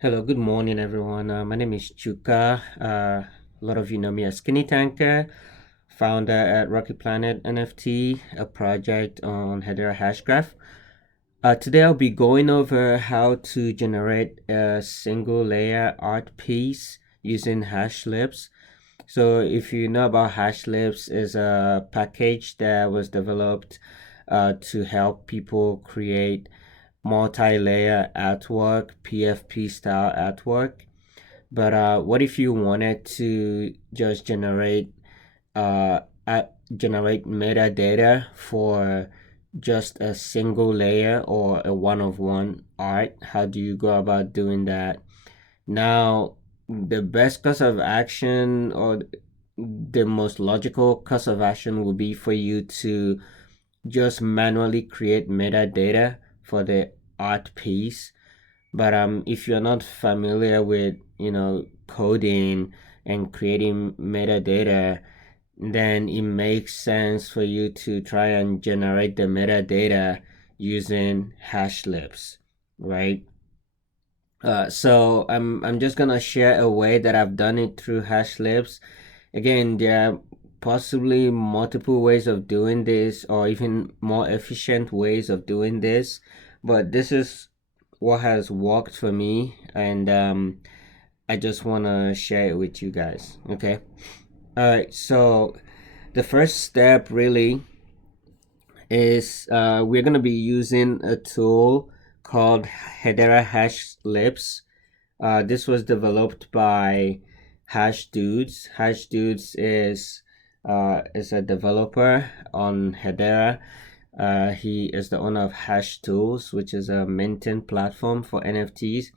Hello, good morning, everyone. My name is Chuka. A lot of you know me as Skinny Tanker, founder at Rocket Planet NFT, a project on Hedera Hashgraph. Today, I'll be going over how to generate a single layer art piece using Hashlips. So, if you know about Hashlips, is a package that was developed to help people create multi-layer artwork, PFP style artwork. But what if you wanted to just uh, generate metadata for just a single layer or a one of one art? How do you go about doing that? Now, the best course of action or the most logical course of action would be for you to just manually create metadata for the art piece. But if you're not familiar with, coding and creating metadata, then it makes sense for you to try and generate the metadata using Hashlips, right? So I'm just gonna share a way that I've done it through Hashlips. Again, there are possibly multiple ways of doing this or even more efficient ways of doing this, but this is what has worked for me, and I just want to share it with you guys. Okay. All right. So the first step really is we're going to be using a tool called Hedera Hashlips. This was developed by Hashdudes. Hashdudes is a developer on Hedera. He is the owner of Hash Tools, which is a minting platform for NFTs.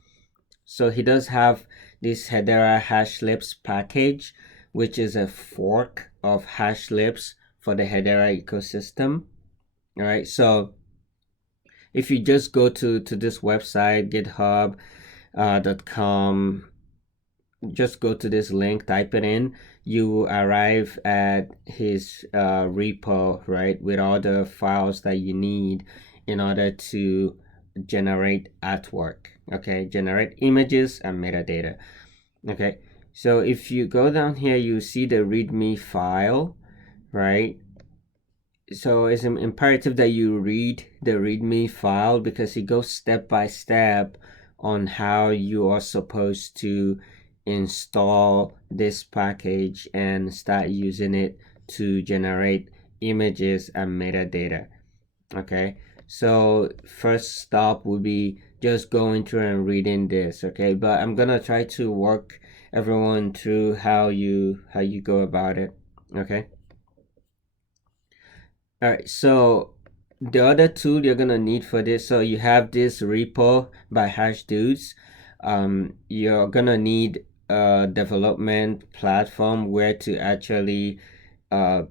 So he does have this Hedera Hashlips package, which is a fork of Hashlips for the Hedera ecosystem. All right. So if you just go to this website, github.com, just go to this link, type it in, you arrive at his repo, right, with all the files that you need in order to generate artwork. Okay, generate images and metadata. Okay, so if you go down here, you see the README file, right? So it's imperative that you read the README file because it goes step by step on how you are supposed to install this package and start using it to generate images and metadata. Okay, so first stop would be just going through and reading this. Okay, but I'm gonna try to walk everyone through how you go about it. Okay. All right, so the other tool you're gonna need for this, so you have this repo by Hashdudes. You're gonna need a development platform where to actually uh,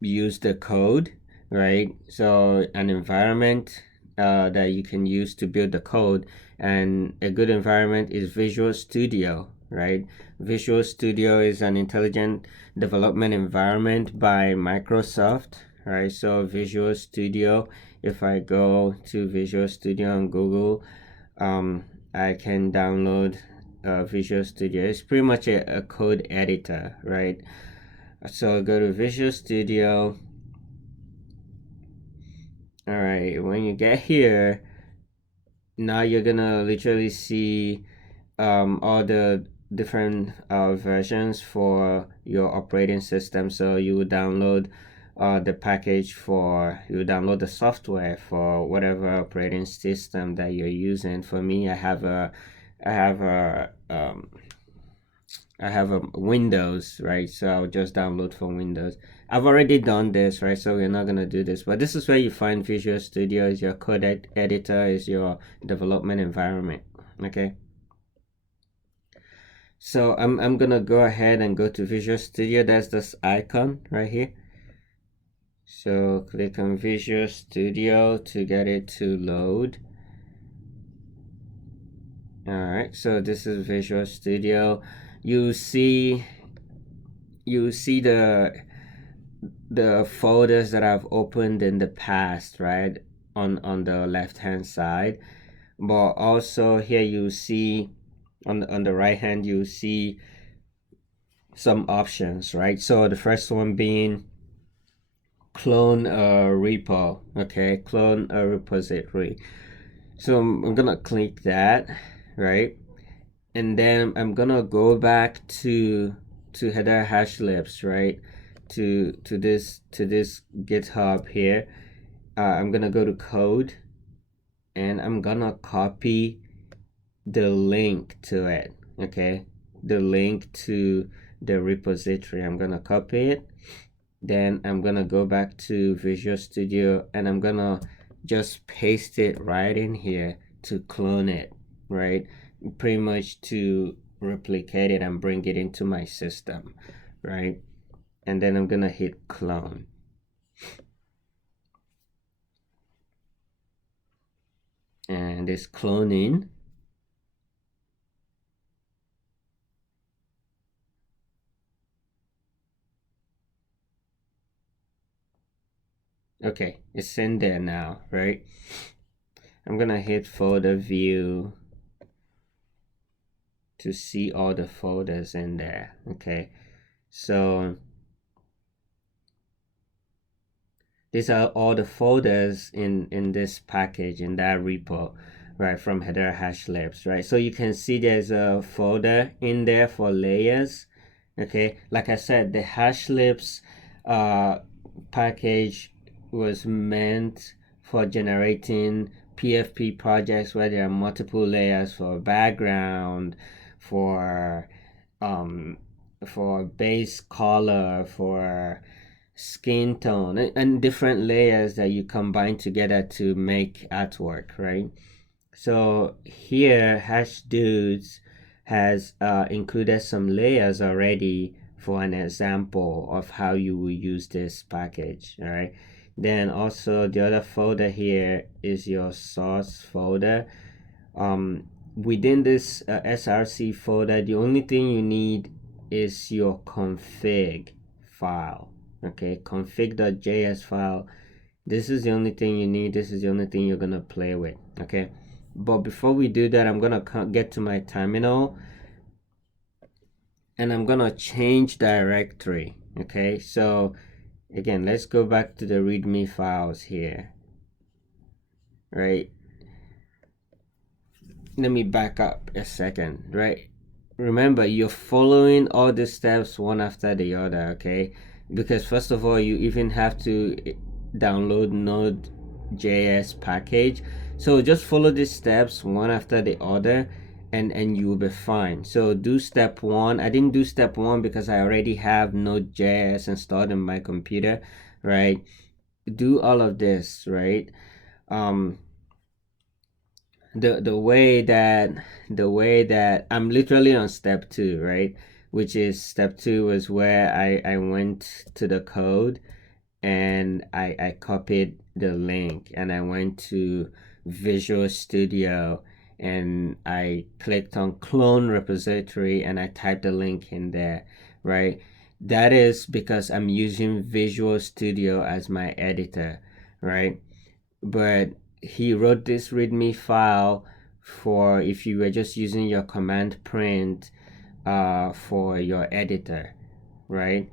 use the code, right? So an environment that you can use to build the code, and a good environment is Visual Studio, right? Visual Studio is an intelligent development environment by Microsoft, right? So Visual Studio, if I go to Visual Studio on Google, I can download Visual Studio. It's pretty much a code editor, right? So go to Visual Studio. All right, when you get here, now you're gonna literally see all the different versions for your operating system. So you would download the package for, you download the software for whatever operating system that you're using. For me, I have a I have a Windows, right? So I'll just download for Windows. I've already done this, right? So we're not gonna do this, but this is where you find Visual Studio. Is your code editor, is your development environment. Okay. So I'm gonna go ahead and go to Visual Studio. There's this icon right here. So click on Visual Studio to get it to load. All right. So this is Visual Studio. You see, you see the folders that I've opened in the past, right? On the left hand side. But also here you see on the right hand, you see some options, right? So the first one being clone a repo, okay? Clone a repository. So I'm gonna click that, right? And then I'm gonna go back to header Hashlips, right? To this GitHub here. I'm gonna go to code, and I'm gonna copy the link to it, okay? The link to the repository. I'm gonna copy it. Then I'm gonna go back to Visual Studio, and I'm gonna just paste it right in here to clone it, right? Pretty much to replicate it and bring it into my system, right? And then I'm gonna hit clone. And it's cloning. Okay, it's in there now, right? I'm gonna hit folder view to see all the folders in there, okay? So these are all the folders in this package, in that repo, right, from header Hashlips, right? So you can see there's a folder in there for layers, okay? Like I said, the Hashlips package was meant for generating PFP projects where there are multiple layers for background, for um for base color, for skin tone, and different layers that you combine together to make artwork, right? So here Hash Dudes has included some layers already for an example of how you will use this package. All right, then also the other folder here is your source folder. Within this src folder, the only thing you need is your config file. Okay, config.js file. This is the only thing you need. This is the only thing you're gonna play with. Okay, but before we do that, I'm gonna get to my terminal, and I'm gonna change directory. Okay, so again, let's go back to the readme files here, right? Let me back up a second, right? Remember, you're following all the steps one after the other, okay? Because first of all, you even have to download Node.js package. So just follow these steps one after the other, and you will be fine. So do step one. I didn't do step one because I already have Node.js installed in my computer, right? Do all of this, right? Um, the way that I'm literally on step two, right? Which is step two was where I went to the code, and I copied the link, and I went to Visual Studio, and I clicked on clone repository, and I typed the link in there, right? That is because I'm using Visual Studio as my editor, right? But he wrote this readme file for if you were just using your command print for your editor, right?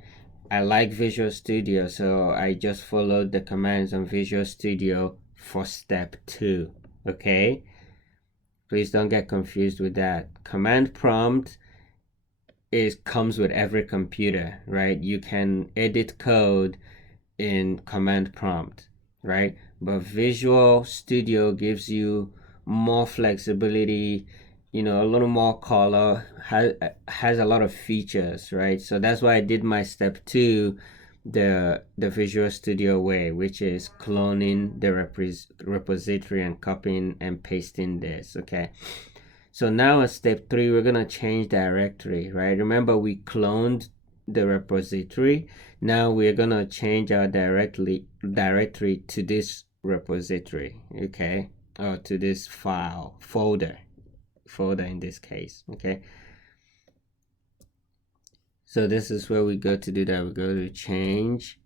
I like Visual Studio, so I just followed the commands on Visual Studio for step two, okay? Please don't get confused with that. Command prompt comes with every computer, right? You can edit code in command prompt, right? But Visual Studio gives you more flexibility, a little more color, has a lot of features, right? So that's why I did my step two the Visual Studio way, which is cloning the repository and copying and pasting this, okay? So now at step three, we're gonna change directory, right? Remember, we cloned the repository. Now we're gonna change our directory to this repository, okay? Or to this folder in this case, okay? So this is where we go to do that. We go to change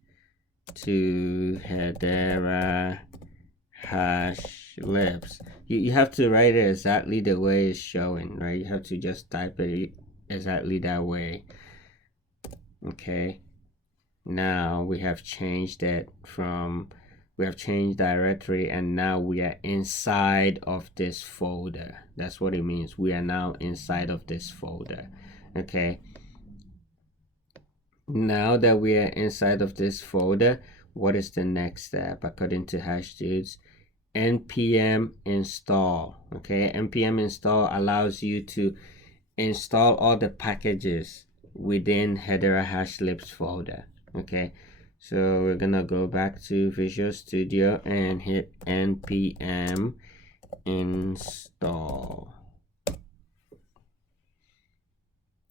to Hedera Hashlips. You have to write it exactly the way it's showing, right? You have to just type it exactly that way. Okay. Now we have changed it from, we have changed directory, and now we are inside of this folder. That's what it means. We are now inside of this folder. Okay. Now that we are inside of this folder, what is the next step according to Hashdudes? npm install. Okay, npm install allows you to install all the packages within Hedera Hashlips folder. Okay, so we're gonna go back to Visual Studio and hit npm install,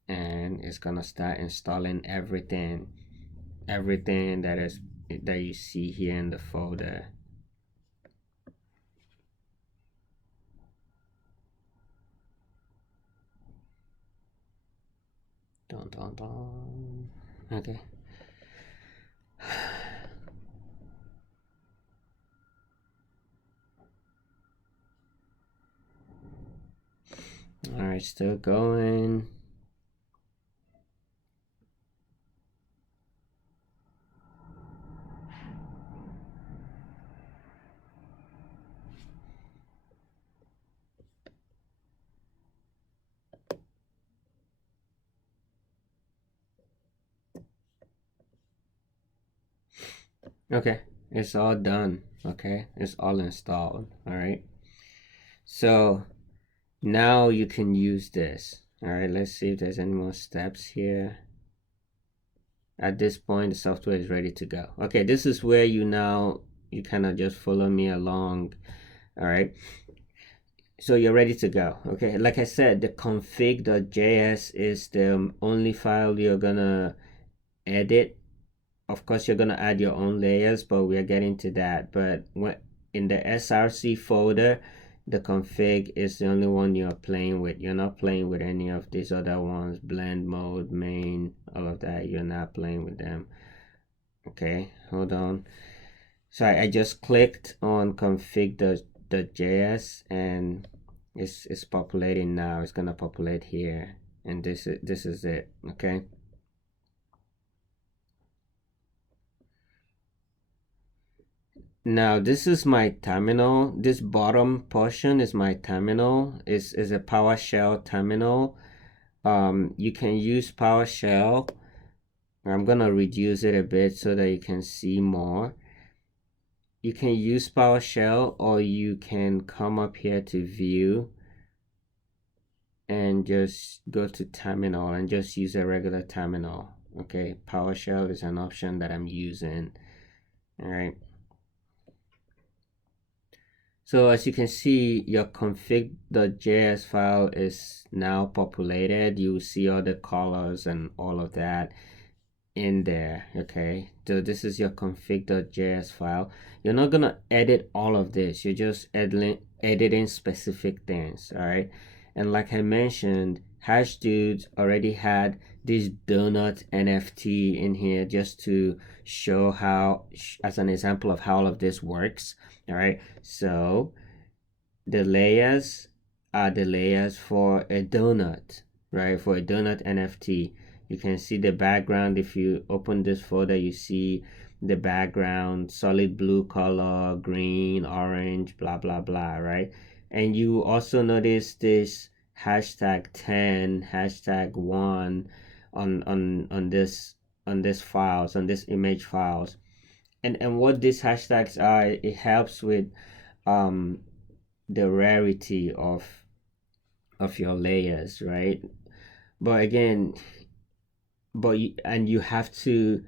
and it's gonna start installing everything that you see here in the folder. Dun, dun, dun. Okay. All right, still going. Okay, it's all done. Okay, it's all installed. All right, so now you can use this. All right, let's see if there's any more steps here. At this point, the software is ready to go. Okay, this is where you kind of just follow me along. All right, so you're ready to go. Okay, like I said, the config.js is the only file you're gonna edit. Of course, you're gonna add your own layers, but we are getting to that. But when in the src folder, the config is the only one you're playing with. You're not playing with any of these other ones, blend mode, main, all of that. You're not playing with them. Okay, hold on. So I just clicked on config.js, and it's populating now. It's gonna populate here, and this is it. Okay. Now this is my terminal. This bottom portion is my terminal. Is a PowerShell terminal. You can use PowerShell. I'm gonna reduce it a bit so that you can see more. You can use PowerShell, or you can come up here to View and just go to Terminal and just use a regular terminal. Okay, PowerShell is an option that I'm using. All right. So as you can see, your config.js file is now populated. You see all the colors and all of that in there. Okay, so this is your config.js file. You're not gonna edit all of this. You're just editing specific things. All right, and like I mentioned, Hashdudes already had this donut NFT in here just to show how, as an example of how all of this works. All right, so the layers are the layers for a donut, right? For a donut NFT. You can see the background. If you open this folder, you see the background, solid blue color, green, orange, blah, blah, blah, right? And you also notice this hashtag 10, hashtag 1 on this files, on this image files. And what these hashtags are, it helps with the rarity of your layers, right? But again, you have to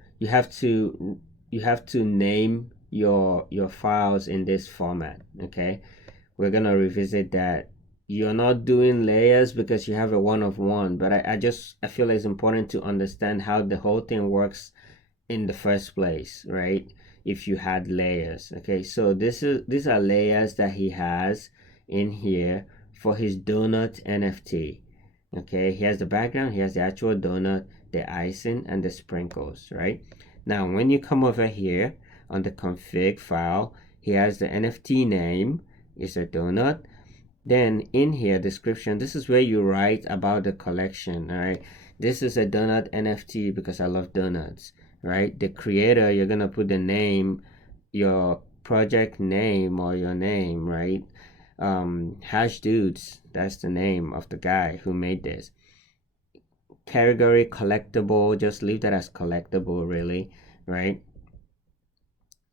name your files in this format. Okay, we're gonna revisit that. You're not doing layers because you have a one of one, but I feel it's important to understand how the whole thing works in the first place, right? If you had layers. Okay, so these are layers that he has in here for his donut NFT. Okay, he has the background, he has the actual donut, the icing, and the sprinkles, right? Now when you come over here on the config file, he has the NFT name is a donut. Then in here, description, this is where you write about the collection. All right, this is a donut NFT because I love donuts. Right, the creator, you're gonna put the name, your project name or your name, right? Hash Dudes, that's the name of the guy who made this. Category collectible, just leave that as collectible, really, right?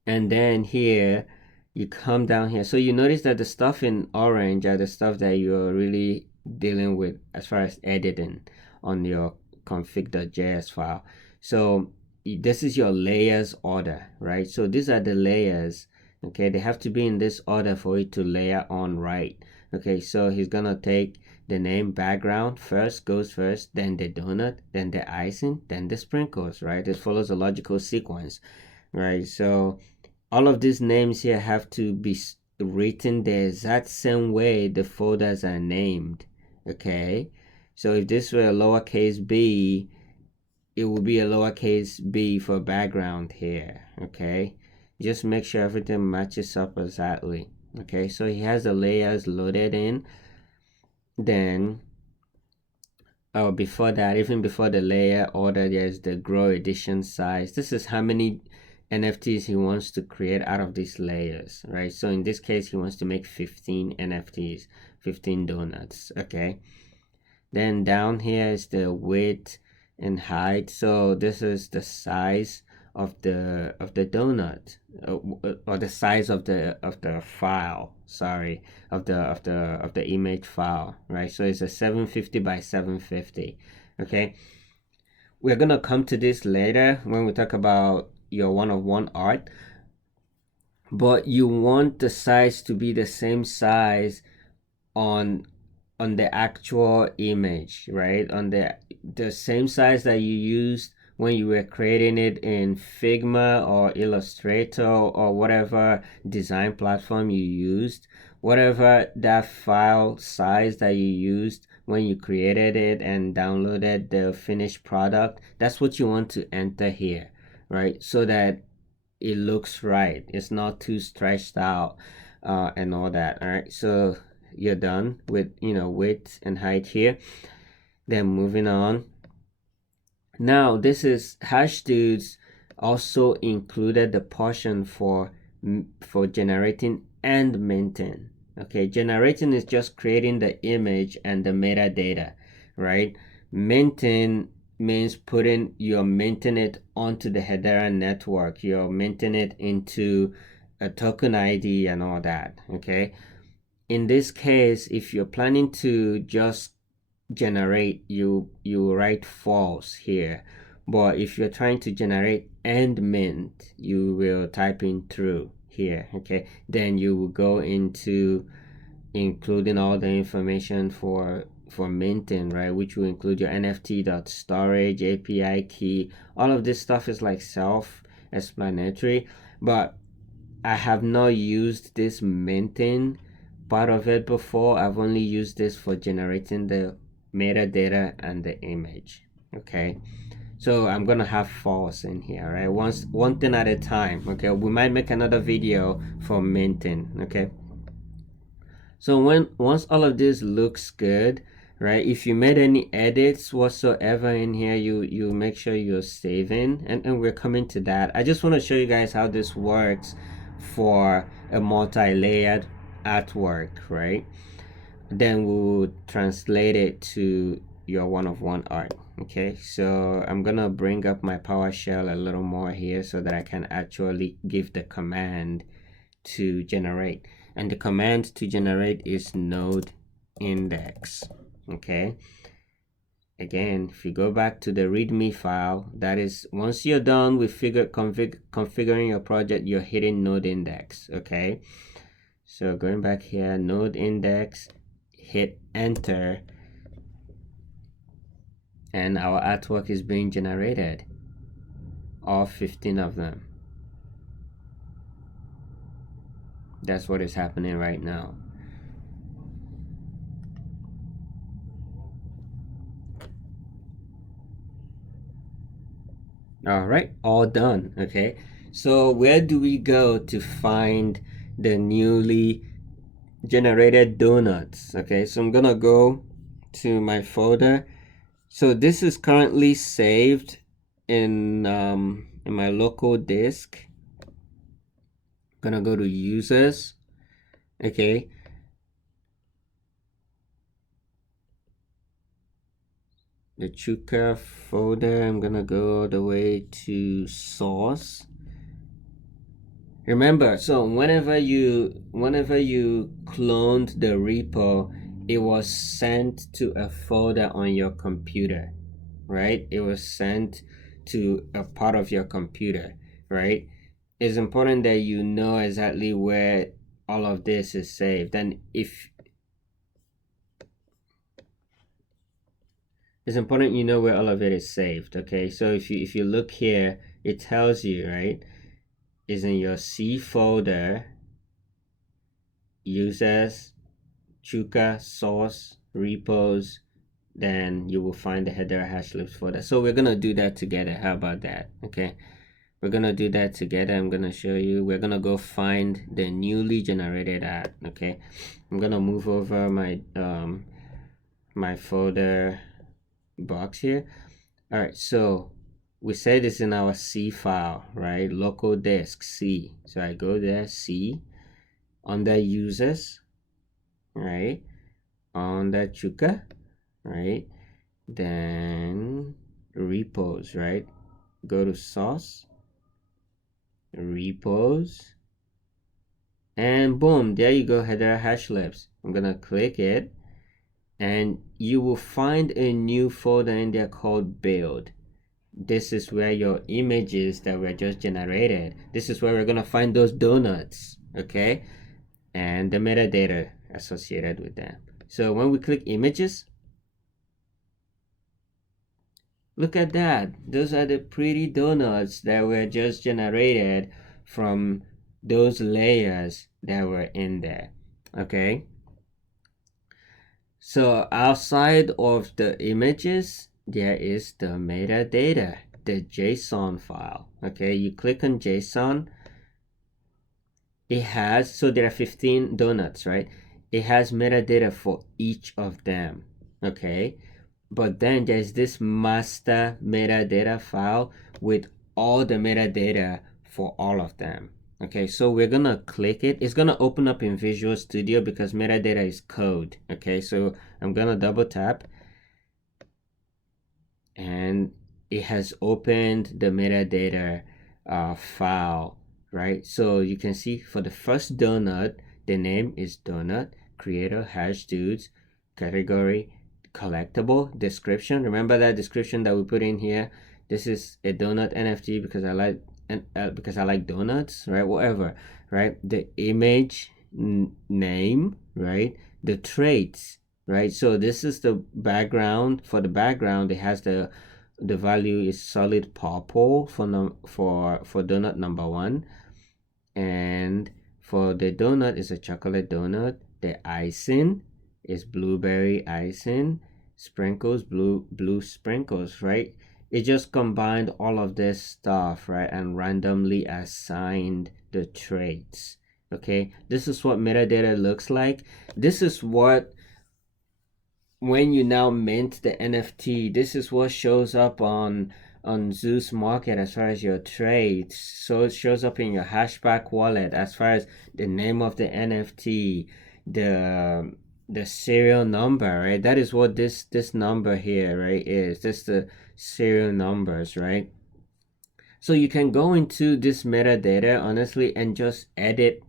And then here you come down here, so you notice that the stuff in orange are the stuff that you're really dealing with as far as editing on your config.js file. So this is your layers order, right? So these are the layers. Okay, they have to be in this order for it to layer on right. Okay, so he's gonna take the name background first, goes first, then the donut, then the icing, then the sprinkles, right? It follows a logical sequence, right? So all of these names here have to be written the exact same way the folders are named. Okay, so if this were a lowercase b, it will be a lowercase b for background here. Okay, just make sure everything matches up exactly. Okay, so he has the layers loaded in. Then before that, even before the layer order, there's the grow edition size. This is how many NFTs he wants to create out of these layers, right? So in this case, he wants to make 15 NFTs, 15 donuts. Okay, then down here is the width and height. So this is the size of the donut, or the size of the file, sorry, of the image file, right? So it's a 750 by 750. Okay, we're gonna come to this later when we talk about your one-of-one art, but you want the size to be the same size on the actual image, right? On the same size that you used when you were creating it in Figma or Illustrator or whatever design platform you used. Whatever that file size that you used when you created it and downloaded the finished product, that's what you want to enter here, right? So that it looks right, it's not too stretched out, and all that. All right, so you're done with width and height here. Then moving on, now this is hash dudes also included the portion for generating and minting. Okay, generating is just creating the image and the metadata, right? Minting means you're minting it onto the Hedera network, you're minting it into a token ID and all that. Okay, in this case, if you're planning to just generate, you write false here, but if you're trying to generate and mint, you will type in true here. Okay, then you will go into including all the information for minting, right, which will include your nft.storage, API key. All of this stuff is like self-explanatory, but I have not used this minting part of it before. I've only used this for generating the metadata and the image. Okay, so I'm gonna have false in here, right? One thing at a time. Okay, we might make another video for minting. Okay, so once all of this looks good, right, if you made any edits whatsoever in here, you make sure you're saving, and we're coming to that. I just want to show you guys how this works for a multi-layered artwork, right? Then we'll translate it to your one-of-one art. Okay, so I'm gonna bring up my PowerShell a little more here so that I can actually give the command to generate, and the command to generate is node index. Okay, again, if you go back to the readme file, that is, once you're done with configuring your project, you're hitting node index. Okay, so going back here, node index, hit enter, and our artwork is being generated, all 15 of them. That's what is happening right now. All right, all done. Okay, so where do we go to find the newly generated donuts. Okay, so I'm gonna go to my folder. So this is currently saved in my local disk. I'm gonna go to users. Okay, the Chuka folder. I'm gonna go all the way to source. Remember, so whenever you cloned the repo, it was sent to a folder on your computer, right? It was sent to a part of your computer, right? It's important that you know exactly where all of this is saved. And if it's important you know where all of it is saved, okay? So if you look here, it tells you, right? Is in your C folder, users, Chuka, source, repos, then you will find the Hedera Hashlips folder. So we're gonna do that together. How about that? Okay, we're gonna do that together. I'm gonna show you. We're gonna go find the newly generated app. Okay, I'm gonna move over my my folder box here. All right, so we said this in our C file, right? Local disk C. So I go there, C, under users, right? Under Chuka, right? Then repos, right? Go to source, repos, and boom, there you go, Hedera Hashlips. I'm gonna click it, and you will find a new folder in there called build. This is where your images that were just generated, this is where we're gonna find those donuts, okay? And the metadata associated with them. So when we click images, look at that. Those are the pretty donuts that were just generated from those layers that were in there, okay? So outside of the images, there is the metadata, the JSON file, okay? You click on JSON, it has, so there are 15 donuts, right? It has metadata for each of them, okay? But then there's this master metadata file with all the metadata for all of them. Okay, so we're gonna click it. It's gonna open up in Visual Studio because metadata is code. Okay, so I'm gonna double tap and it has opened the metadata file, right? So you can see for the first donut, the name is donut, creator, hash dudes, category, collectible, description. Remember that description that we put in here? This is a donut NFT because I like donuts, right? Whatever, right? The image name, right? The traits, right? So this is the background. For the background, it has the value is solid purple for donut number 1, and for the donut is a chocolate donut. The icing is blueberry icing, sprinkles, blue sprinkles, right? It just combined all of this stuff, right, and randomly assigned the traits. Okay, this is what metadata looks like. This is what, when you now mint the NFT, this is what shows up on Zeus Market as far as your trades. So it shows up in your hashback wallet as far as the name of the NFT, the serial number, right? That is what this number here, right, is. This the serial numbers, right? So you can go into this metadata honestly and just edit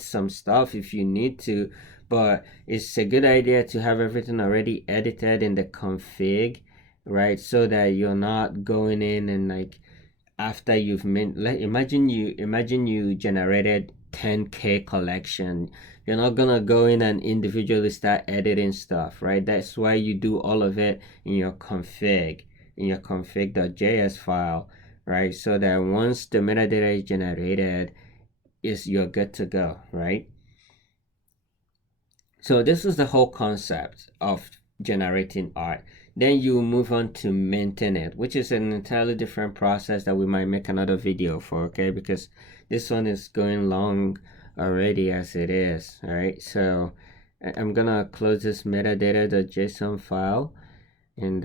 some stuff if you need to, but it's a good idea to have everything already edited in the config, right? So that you're not going in and like after you've imagine you generated 10K collection. You're not gonna go in and individually start editing stuff, right? That's why you do all of it in your config.js file, right? So that once the metadata is generated, you're good to go, right? So this is the whole concept of generating art. Then you move on to minting it, which is an entirely different process that we might make another video for, okay? Because this one is going long already as it is. All right, so I'm gonna close this metadata.json file, and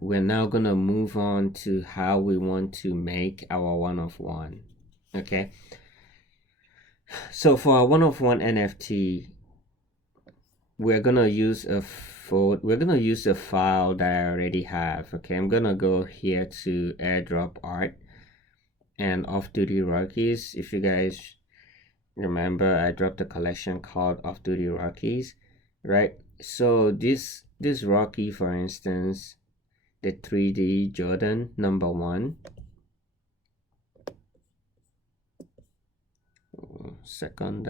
we're now gonna move on to how we want to make our one-of-one. Okay, so for our one-of-one NFT, we're gonna use a file that I already have. Okay, I'm gonna go here to airdrop art and off-duty Rockies. If you guys remember, I dropped a collection called off-duty Rockies, right? So this Rocky, for instance, the 3D Jordan #1, second,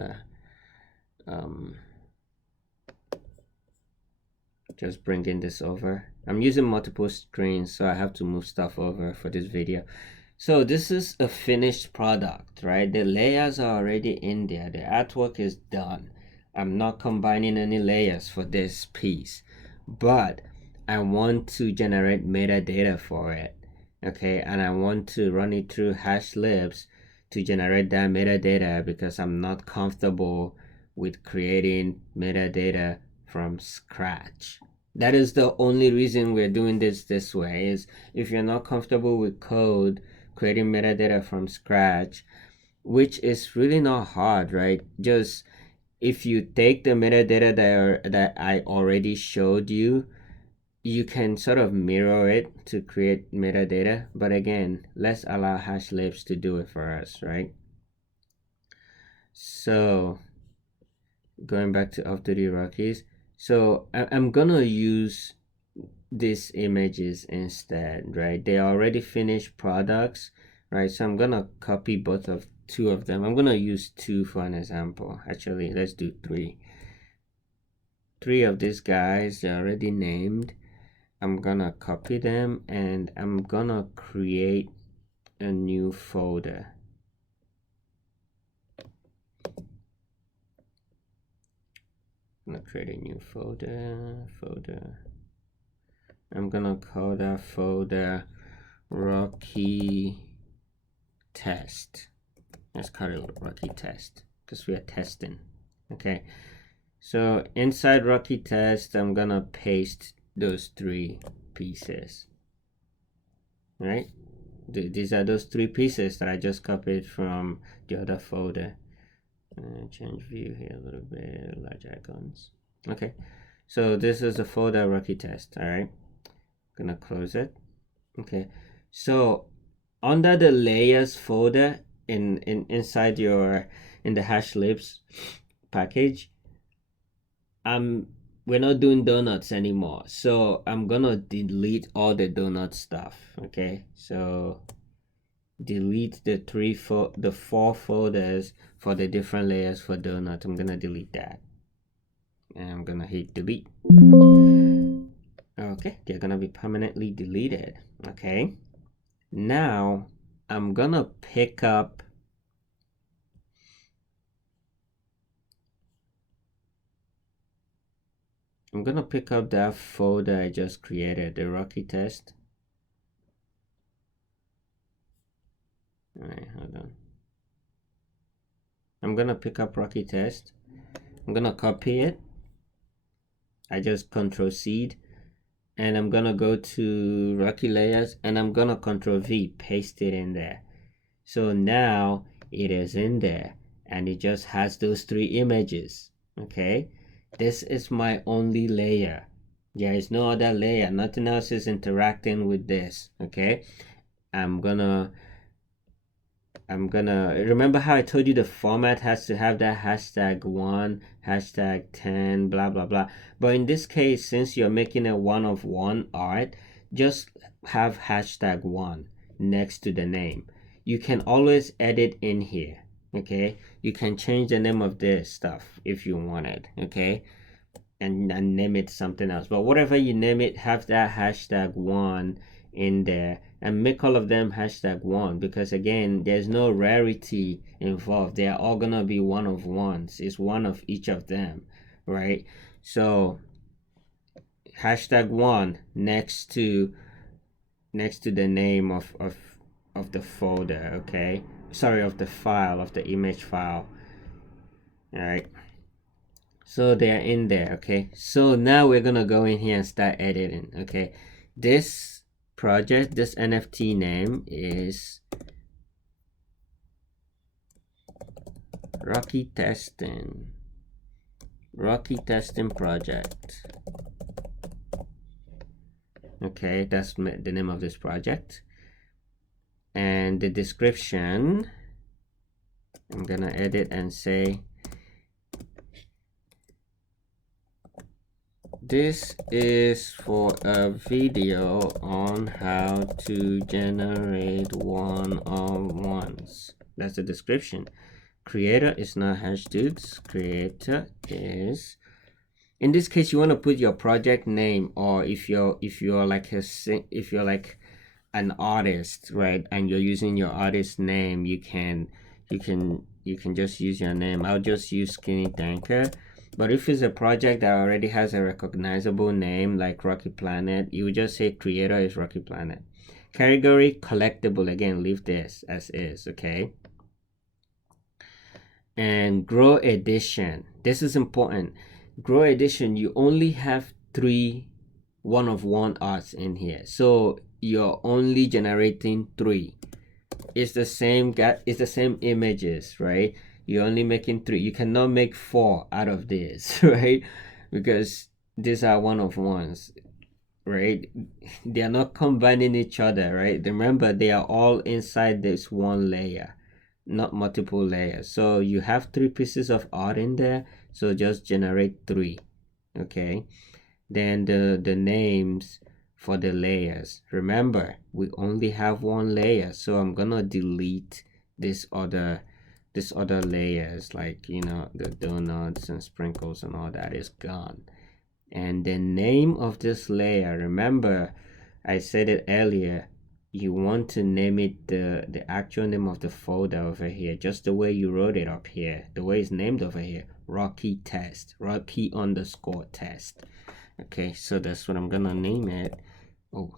just bringing this over. I'm using multiple screens, so I have to move stuff over for this video. So this is a finished product, right? The layers are already in there. The artwork is done. I'm not combining any layers for this piece, but I want to generate metadata for it. Okay, and I want to run it through Hashlips to generate that metadata because I'm not comfortable with creating metadata from scratch. That is the only reason we're doing this way. Is if you're not comfortable with code, creating metadata from scratch, which is really not hard, right? Just if you take the metadata that I already showed you, you can sort of mirror it to create metadata. But again, let's allow Hashlips to do it for us, right? So going back to off-duty Rockies, so I'm gonna use these images instead, right? They are already finished products, right? So I'm gonna copy two of them. I'm gonna use two for an example. Actually, let's do three. Three of these guys, they're already named. I'm gonna copy them and I'm gonna create a new folder. I'm gonna create a new folder. I'm gonna call that folder Rocky Test. Let's call it Rocky Test because we are testing. Okay, so inside Rocky Test, I'm gonna paste those three pieces. Right? These are those three pieces that I just copied from the other folder. Change view here a little bit, large icons. Okay, so this is the folder Rocky Test. All right, gonna close it. Okay, so under the layers folder inside in the Hashlips package, we're not doing donuts anymore, so I'm gonna delete all the donut stuff. Okay, so delete the four folders for the different layers for donut. I'm gonna delete that, and I'm gonna hit delete. Okay, they're gonna be permanently deleted. Okay, now I'm gonna pick up that folder I just created, the Rocky Test. All right, hold on. I'm gonna pick up Rocky Test. I'm gonna copy it. I just Control C, and I'm gonna go to Rocky Layers, and I'm gonna Control V, paste it in there. So now it is in there, and it just has those three images. Okay, this is my only layer. There is no other layer. Nothing else is interacting with this. Okay, I'm gonna remember how I told you the format has to have that #1, #10, blah blah blah. But in this case, since you're making a one-of-one art, just have #1 next to the name. You can always edit in here. Okay, you can change the name of this stuff if you wanted. Okay, and name it something else. But whatever you name it, have that #1 in there and make all of them #1, because again, there's no rarity involved. They are all gonna be one-of-ones. It's one of each of them, right? So #1 next to the name of the folder. Okay, sorry, of the file, of the image file. All right. So they're in there. Okay. So now we're gonna go in here and start editing. Okay. This project, this NFT name is Rocky Testing. Rocky Testing Project. Okay, that's the name of this project. And the description, I'm gonna edit and say, this is for a video on how to generate one-on-ones. That's the description. Creator is not Hashdudes. Creator is, in this case, you want to put your project name, or if you're like an artist, right, and you're using your artist name, you can just use your name. I'll just use Skinny Tanker. But if it's a project that already has a recognizable name like Rocky Planet, you would just say creator is Rocky Planet. Category collectible, again, leave this as is. Okay. And grow edition, this is important. Grow edition, you only have 3 one-of-one arts in here, so you're only generating 3. It's the same images, right? You're only making 3. You cannot make 4 out of this, right? Because these are one-of-ones, right? They are not combining each other, right? Remember, they are all inside this one layer, not multiple layers. So you have 3 pieces of art in there, so just generate 3. Okay. Then the names for the layers, remember we only have 1 layer, so I'm gonna delete this other layers, like, you know, the donuts and sprinkles and all that is gone. And the name of this layer, remember I said it earlier, you want to name it the actual name of the folder over here, just the way you wrote it up here, the way it's named over here, Rocky Test, Rocky_test. Okay, so that's what I'm gonna name it. Oh,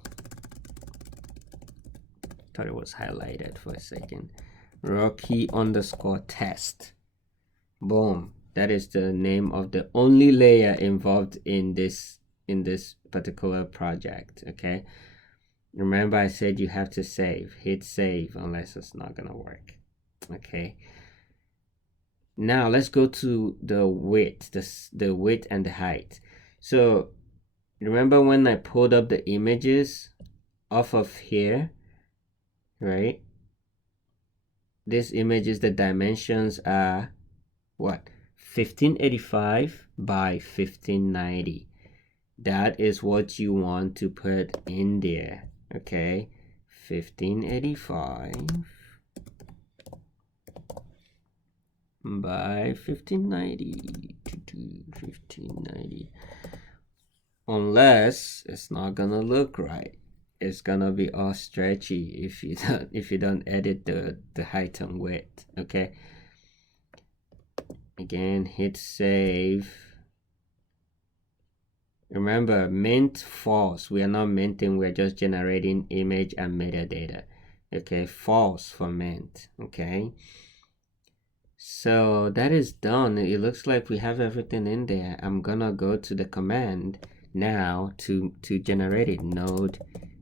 thought it was highlighted for a second. Rocky_test. Boom. That is the name of the only layer involved in this particular project. Okay. Remember, I said you have to save. Hit save unless it's not gonna work. Okay. Now let's go to the width, the width and the height. So remember when I pulled up the images off of here, right? This images, the dimensions are what? 1585 by 1590. That is what you want to put in there. Okay, 1585 by 1590 to 1590. Unless it's not gonna look right, it's gonna be all stretchy if you don't edit the height and width. Okay, again, hit save. Remember, mint false, we are not minting, we're just generating image and metadata. Okay, false for mint. Okay, so that is done. It looks like we have everything in there. I'm gonna go to the command now to generate it. Node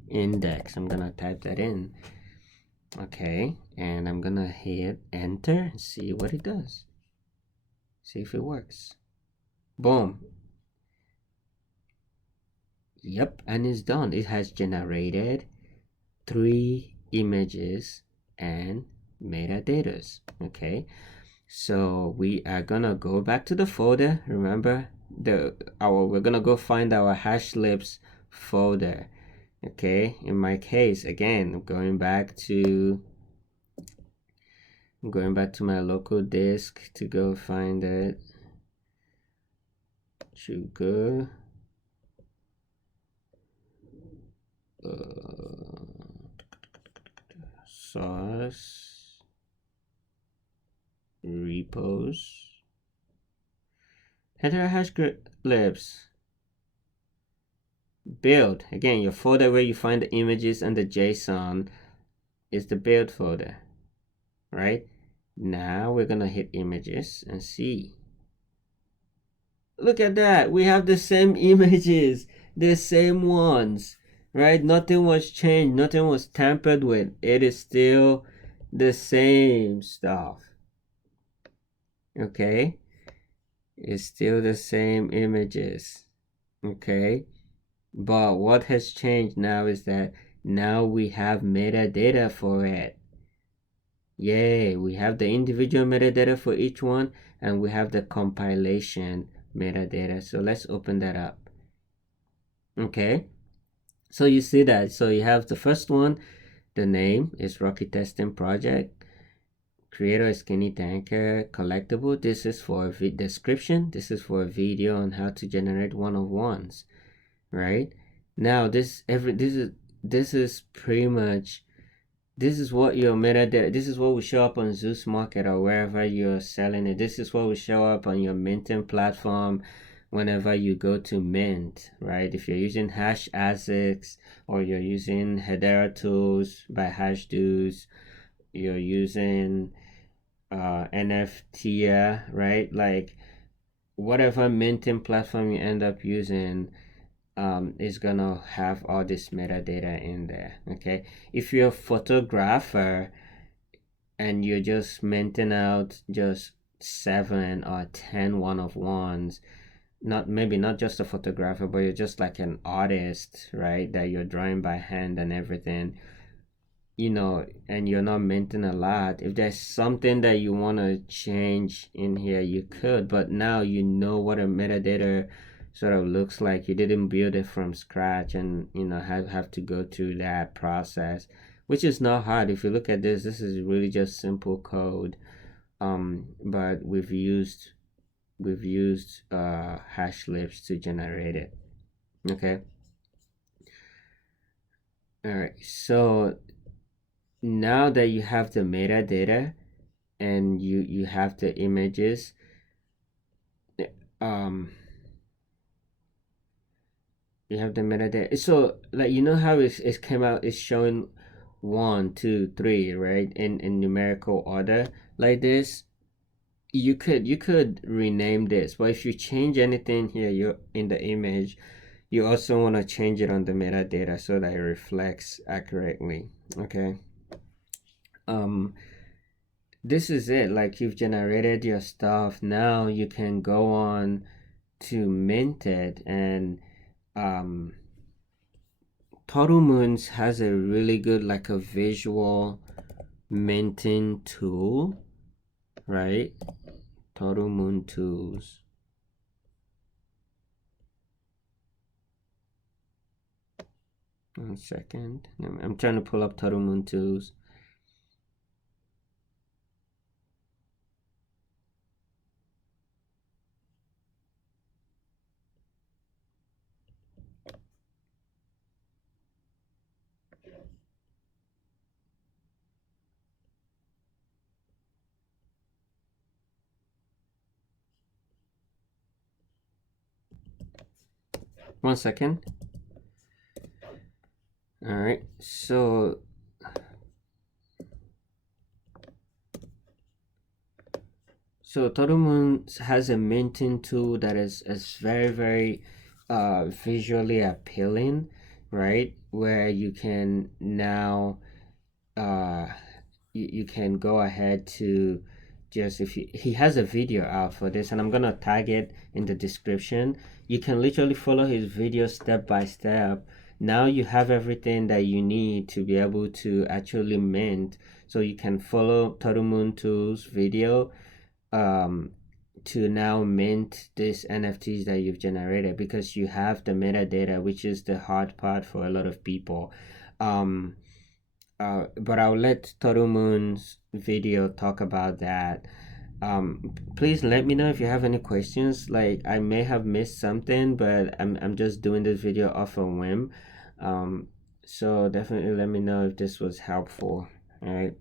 index, I'm gonna type that in. Okay, and I'm gonna hit enter and see what it does, see if it works. Boom. Yep, and it's done. It has generated 3 images and metadatas. Okay, so we are gonna go back to the folder. Remember, we're gonna go find our Hashlips folder. Okay, in my case, again, I'm going back to my local disk to go find it. Sugar. Source repos header Hashlips build. Again, your folder where you find the images and the JSON is the build folder, right? Now we're gonna hit images and see Look at that. We have the same images, the same ones, right? Nothing was changed, nothing was tampered with. It is still the same stuff. Okay? It's still the same images. Okay? But what has changed now is that now we have metadata for it. Yay, we have the individual metadata for each one, and we have the compilation metadata. So let's open that up. Okay, so you see that. So you have the first one, the name is Rocky Testing Project. Creator is Skinny Tanker. Collectible, this is for a description. This is for a video on how to generate one-of-ones, right? Now this is pretty much, this is what your metadata, this is what will show up on Zeus Market or wherever you're selling it. This is what will show up on your minting platform whenever you go to mint, right? If you're using Hash ASICs or you're using Hedera tools by Hashlips, you're using NFT, right? Like whatever minting platform you end up using, is gonna have all this metadata in there. Okay, if you're a photographer and you're just minting out just 7 or 10 one-of-ones, not just a photographer, but you're just like an artist, right, that you're drawing by hand and everything, and you're not minting a lot, if there's something that you want to change in here, you could, but now you know what a metadata sort of looks like. You didn't build it from scratch and have to go through that process, which is not hard. If you look at this is really just simple code, but we've used Hashlips to generate it. Okay, all right, so now that you have the metadata and you have the images, um you have the metadata, so like how it came out, it's showing 1 2 3, right, in numerical order like this. You could rename this, but if you change anything here, you're in the image, you also want to change it on the metadata so that it reflects accurately. Okay, this is it. Like, you've generated your stuff, now you can go on to mint it. And Total Moons has a really good, like, a visual minting tool, right? Total Moon tools. One second, I'm trying to pull up Total Moon tools. One second. All right, so Total Moon has a minting tool that is very, very visually appealing, right? Where you can now you can go ahead to just, if he has a video out for this, and I'm gonna tag it in the description. You can literally follow his video step by step. Now you have everything that you need to be able to actually mint. So you can follow Total Moon Tools video to now mint these NFTs that you've generated, because you have the metadata, which is the hard part for a lot of people. But I'll let Total Moon's video talk about that. Please let me know if you have any questions. Like, I may have missed something, but I'm just doing this video off a whim. So definitely let me know if this was helpful. All right.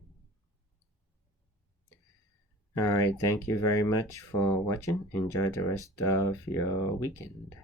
All right. Thank you very much for watching. Enjoy the rest of your weekend.